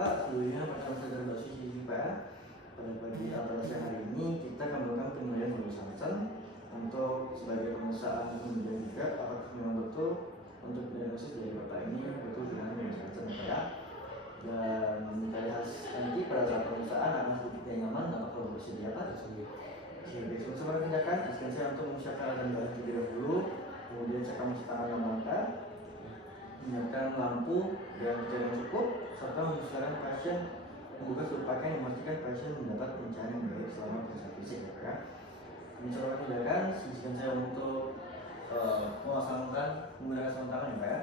Bapak, sebelumnya bersama saya dari dosis ini Pak. Pada pagi atau siang hari ini kita akan melakukan penilaian lulus Hansen untuk sebagai pemeriksaan kemudian juga apakah memang betul untuk diagnosis dari Bapak ini betul dengan lulus Hansen ya. Dan dari hasil nanti pada saat pemeriksaan akan sedikit yang nyaman apakah Bapak bersedia Pak? Oke, baik, sebelum tindakan, izinkan saya untuk mengucapkan akan balik terlebih dahulu, kemudian cek mencuci tangan dan langkah, menyiapkan lampu dan cairan cukup, serta menyesuaikan pasien membuka seluruh pakaian yang memastikan pasien mendapat pencahayaan yang baik selama pemeriksaan fisik ya. Mencoba tindakan, izinkan saya untuk melaksanakan menggunakan sarung tangan ya Pak ya.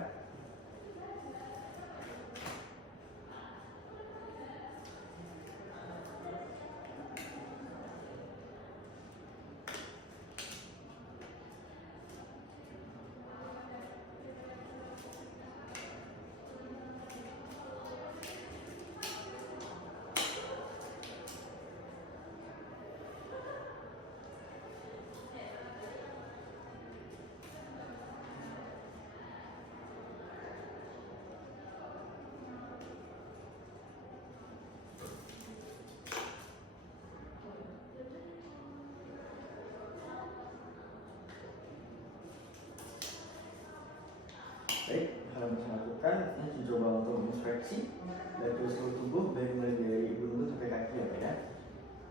Baik, hal yang bisa lakukan ini mencoba untuk menginspeksi dari seluruh tubuh baik mulai dari lutut sampai kaki ya Pak ya.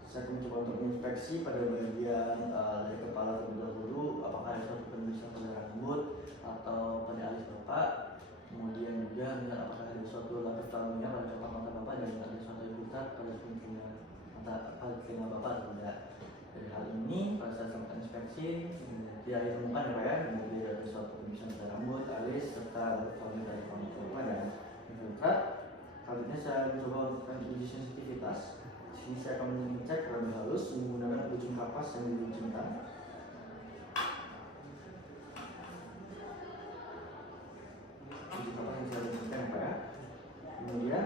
Saya akan mencoba untuk menginspeksi pada bagian dari kepala terlebih dahulu apakah ada suatu penulisan pada rambut atau pada alis Bapak. Kemudian juga melihat apakah ada suatu lapis tangannya pada kelopak mata Bapak dan ada suatu buta pada telinga Bapak atau tidak. Dari hal ini pada saat melakukan inspeksi tidak ditemukan ya Pak ya, kemudian ada suatu penulisan pada rambut, alis serta lapis dari kelopak Bapak dan infiltrat. Kali ini saya mencoba melakukan uji sensitivitas. Di sini saya akan mengecek rambut halus menggunakan ujung kapas yang diluncurkan. Ujung kapas yang saya luncurkan ya Pak ya. Kemudian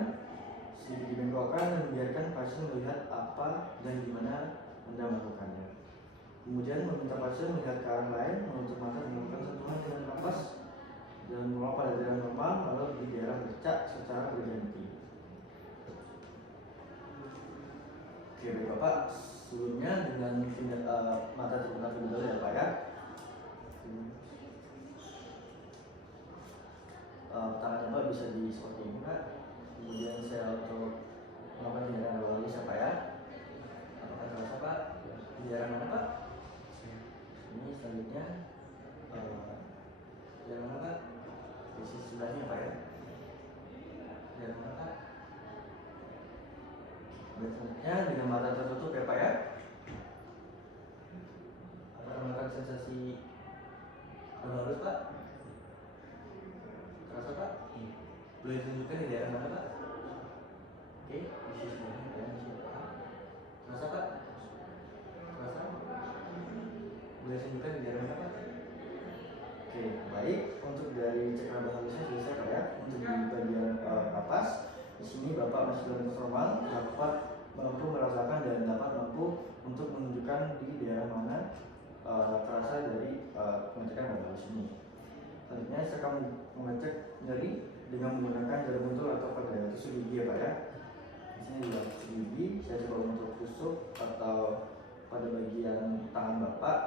sedikit dibengkokkan dan membiarkan pasien melihat apa dan di mana Anda melakukannya. Kemudian meminta pasien melihat ke arah lain, menutup mata dan melakukan sentuhan dengan kapas dan mulai pada daerah normal lalu di daerah bercak secara berganti. Oke baik Bapak, sebelumnya dengan mata terbuka terlebih dahulu ya Pak ya. Tangan Bapak bisa di seperti ini Pak. Kemudian saya untuk melakukan tindakan awal ya Pak ya. Apakah terasa Pak? Di daerah mana Pak? Ini selanjutnya daerah mana Pak? Di sisi sebelahnya Pak ya. Daerah mana Pak? Berikutnya dengan mata tertutup ya Pak ya. Apakah merasakan sensasi halus Pak? Terasa Pak? Boleh ditunjukkan di daerah mana Pak? Oke, di sisi sebelahnya ya, di sini Pak. Terasa Pak? Terasa? Boleh ditunjukkan di daerah mana Pak? Oke, baik. Untuk dari cek raba halusnya selesai Pak ya. Untuk di bagian kapas, di sini Bapak masih dalam normal, dapat mampu merasakan dan dapat mampu untuk menunjukkan di daerah mana terasa dari pengecekan raba halus ini. Selanjutnya saya akan mengecek nyeri dengan menggunakan jarum pentul atau pada tusuk gigi ya Pak ya. Di sini juga tusuk gigi, saya coba untuk tusuk atau pada bagian tangan Bapak.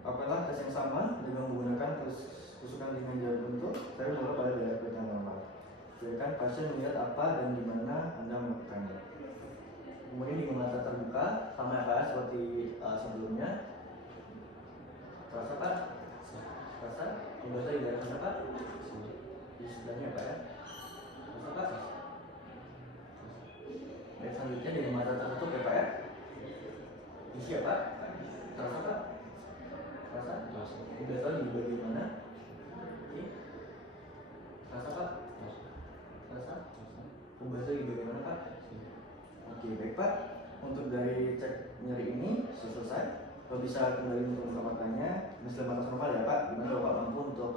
Apakah tes yang sama dengan menggunakan tusukan dengan jarum pentul? Saya mulai pada daerah kulit yang normal. Biarkan pasien melihat apa dan di mana Anda melakukannya. Kemudian dengan mata terbuka, sama ya Pak seperti sebelumnya. Terasa Pak? Terasa? Membaca di daerah mana Pak? Di sebelahnya Pak ya. Terasa Pak? Baik, selanjutnya dengan mata tertutup ya Pak ya. Isi ya Pak? Terasa Pak? Terasa? Membaca di bagian mana? Oke. Terasa Pak? Terasa? Membaca di bagian mana Pak? Oke, baik Pak. Untuk dari cek nyeri ini selesai. Bapak bisa kembali untuk membuka matanya, meski mata normal ya Pak, dimana Bapak mampu untuk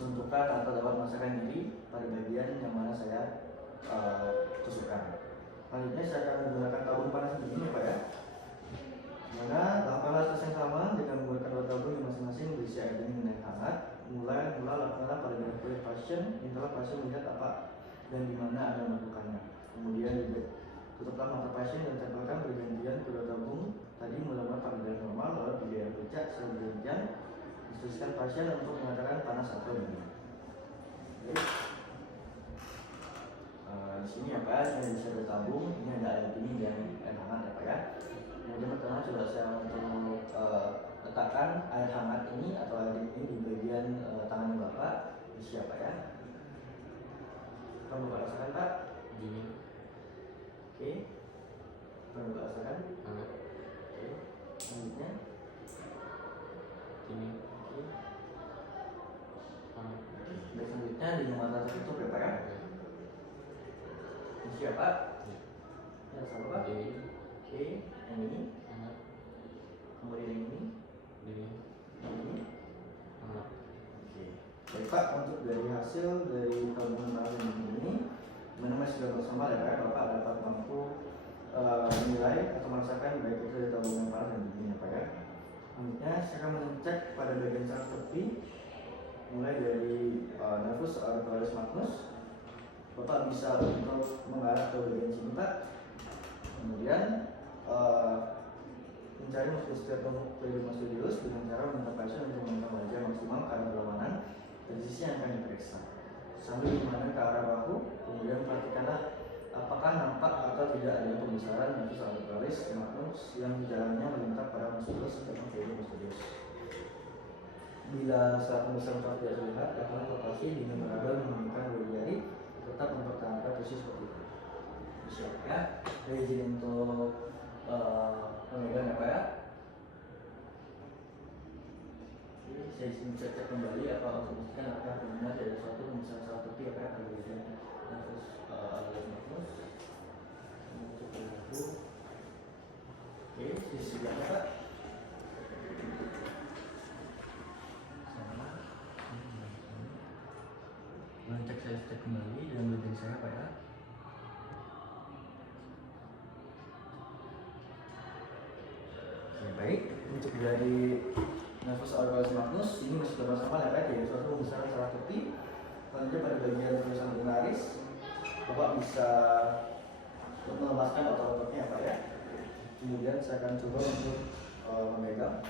menentukan atau dapat merasakan nyeri pada bagian yang mana saya tusukkan. Selanjutnya saya akan menggunakan tabung panas begini Pak ya. Dimana lakukanlah tes yang sama dengan menggunakan dua tabung yang masing-masing berisi air dingin dan hangat. Lakukanlah pada daerah kulit pasien, mintalah pasien melihat apa dan di mana Anda melakukannya. Kemudian tutuplah mata pasien dan tempelkan bergantian kedua tabung tadi mulai pada keadaan normal, lalu dibiarkan bercak selanjutnya instruksikan pasien untuk mengatakan panas atau dingin. Di sini ya Pak, saya bisa ada tabung, ini ada air dingin dan air hangat ya Pak ya. Kemudian pertama coba saya untuk letakkan air hangat ini atau air dingin ini di bagian tangan Bapak. Siapa ya? Kamu Bapak rasakan Pak? Dingin. Oke. Kamu Bapak rasakan? Hangat. Oke. Selanjutnya. Dingin. Oke. Hangat. Baik, selanjutnya dengan mata tertutup ya Pak ya. Siapa? Ya, sama Pak. Dingin. Oke. Yang ini. Hangat. Kemudian yang ini. Dingin. Yang ini. Hangat. Oke. Baik Pak, untuk dari hasil dari tabungan panas ini, mana sudah bersama ya Pak, Bapak dapat mampu menilai atau merasakan baik itu dari tabungan panas dan dingin ya Pak ya. Selanjutnya saya akan mengecek pada bagian saraf tepi, mulai dari nervus auricularis magnus. Bapak bisa untuk mengarah ke bagian sini Pak. Kemudian mencari musculus studius dengan cara meminta pasien untuk menekan wajah maksimal ke arah berlawanan dari sisi yang akan diperiksa. Sambil memandang ke arah bahu, kemudian perhatikanlah apakah nampak atau tidak ada pembesaran nervus auricularis magnus yang jalannya melintas pada musculus studius. Bila saat pembesaran tidak terlihat, lakukan palpasi dengan meraba menggunakan dua jari, tetap mempertahankan posisi seperti itu. Siap ya. Saya izin untuk pemegang ya Pak ya. Saya izin cek kembali apa untuk memastikan apakah benar ada suatu pembesaran saraf tepi apa ya pada bagian nervus auricularis magnus. Oke, sisi sebelahnya Pak. Cek saya cek kembali dengan bagian saya Pak ya. Oke, baik. Untuk dari nervus auricularis magnus ini masih bersama ya Pak, yaitu suatu pembesaran saraf tepi. Selanjutnya pada bagian tulisan ulnaris, Bapak bisa melepaskan otot-ototnya ya Pak ya. Kemudian saya akan coba untuk memegang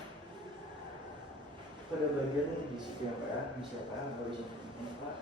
pada bagian di sini ya Pak ya. Di sini Pak, kalau di sini Pak.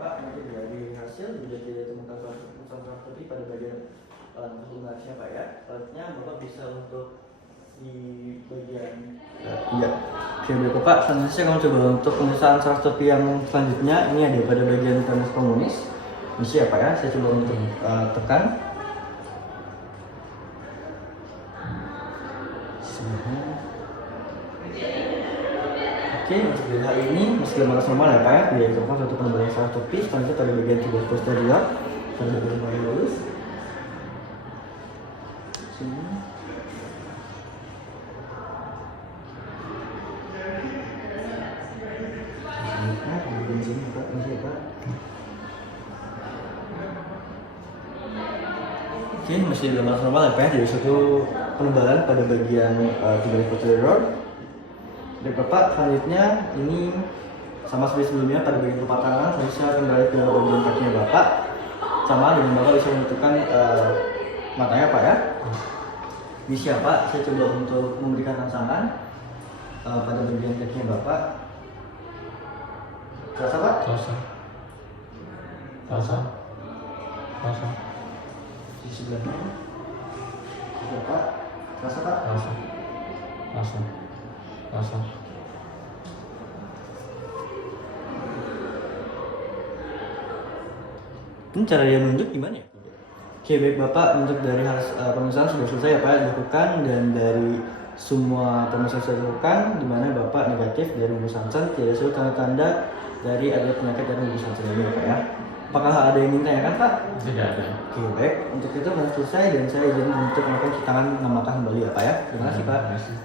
Pak, nanti dari hasil sudah tidak ditemukan pembesaran saraf tepi pada bagian ulnarisnya Pak ya. Selanjutnya Bapak bisa untuk di bagian oke baik Pak. Selanjutnya saya akan coba untuk pembesaran saraf tepi yang selanjutnya. Ini ada pada bagian tendon communis. Misi ya Pak ya. Saya coba untuk tekan. Oke, untuk dari hal ini meski normal ya Pak ya, yaitu satu pembesaran saraf tepi. Selanjutnya pada bagian tubuh posterior, pada bagian paling lurus. Sini. Di sini Pak, masih Pak. Oke, masih normal ya Pak ya, jadi satu penebalan pada bagian tubuh posterior. Baik Bapak, selanjutnya ini sama seperti sebelumnya pada bagian telapak tangan, saya bisa kembali ke bagian kakinya Bapak. Sama dengan Bapak bisa menentukan matanya Pak ya. Bisa Pak, saya coba untuk memberikan rangsangan pada bagian kakinya Bapak. Terasa Pak? Terasa. Di sebelahnya. Bapak, terasa Pak? Terasa. Ini cara dia menunjuk gimana ya? Oke baik Bapak, untuk dari pemeriksaan sudah selesai ya Pak dilakukan, dan dari semua pemeriksaan saya lakukan di mana Bapak negatif dari virus Sansan, tidak ada tanda-tanda dari ada penyakit dari virus Sansan ini Pak ya. Apakah ada yang ingin tanyakan Pak? Tidak ada. Oke baik, untuk itu sudah selesai dan saya izin untuk melakukan cuci tangan 6 langkah kembali ya Pak ya. Terima kasih Pak. Terima kasih.